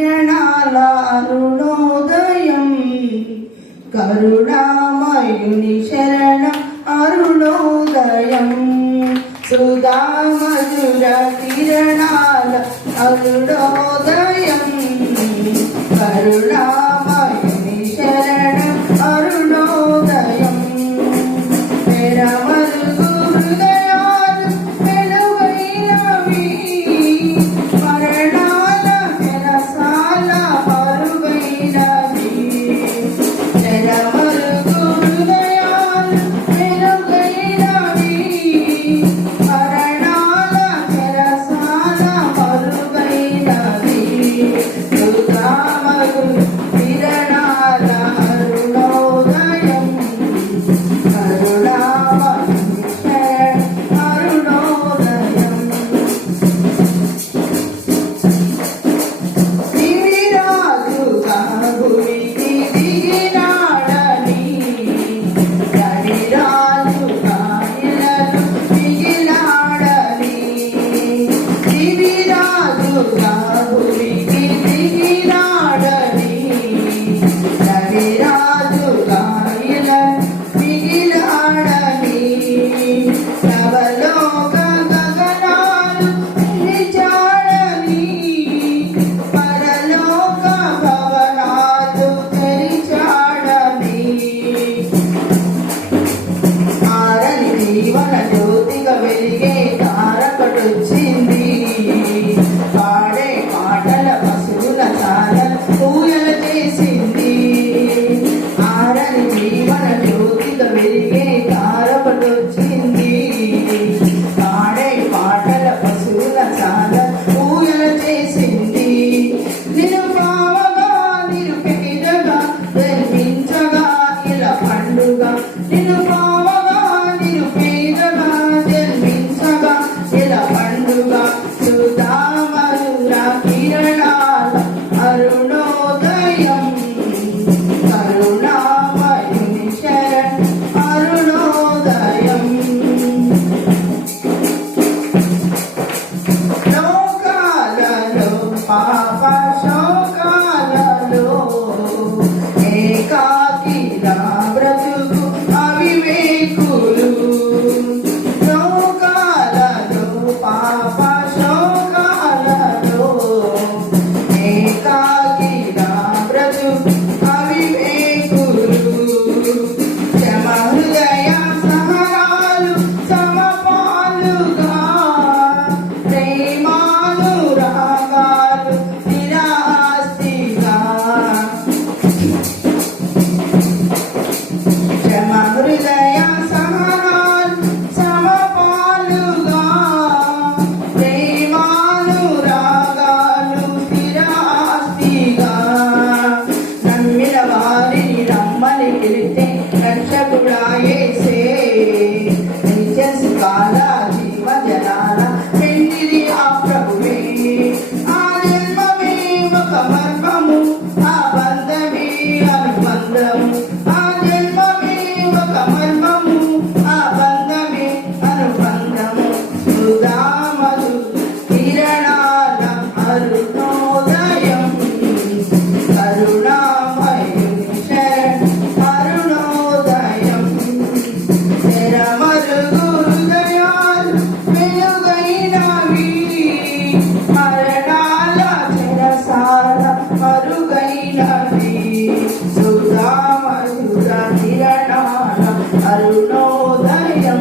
కిరణాల అరుణోదయం కరుణామయుని శరణం అరుణోదయం సుధామధుర కిరణాల అరుణోదయం కరుణామయుని శరణం అరుణోదయం తెరమరుగు హృదయాలు వెలుగైనవి మరణాల తెరసాల మరుగైనవి తెరమరుగు హృదయాలు వెలుగైనవి మరణాల తెరసాల మరుగైనవి సుధామధుర కిరణాల అరుణోదయం జీవన జ్యోతిగా వెలిగే తారకటొచ్చింది పాడే పాటల పశువుల చాల పూయల చేసింది ఆరని జీవన జ్యోతిగా వెలిగే తారకటొచ్చింది పాడే పాటల పశువుల చాల పూయల చేసింది నిన్ను పావగా నిరుపేదగా జన్మించగా ఇలా పండుగ నిన్ను సుధామధుర కిరణాల అరుణోదయం కరుణామయుని శరణ్ అరుణోదయం లోకాలలో పాప శోకాలలో ఏకాకిలా బ్రతుకు అవివేకులు లోకాలలో పాప అరుణోదయం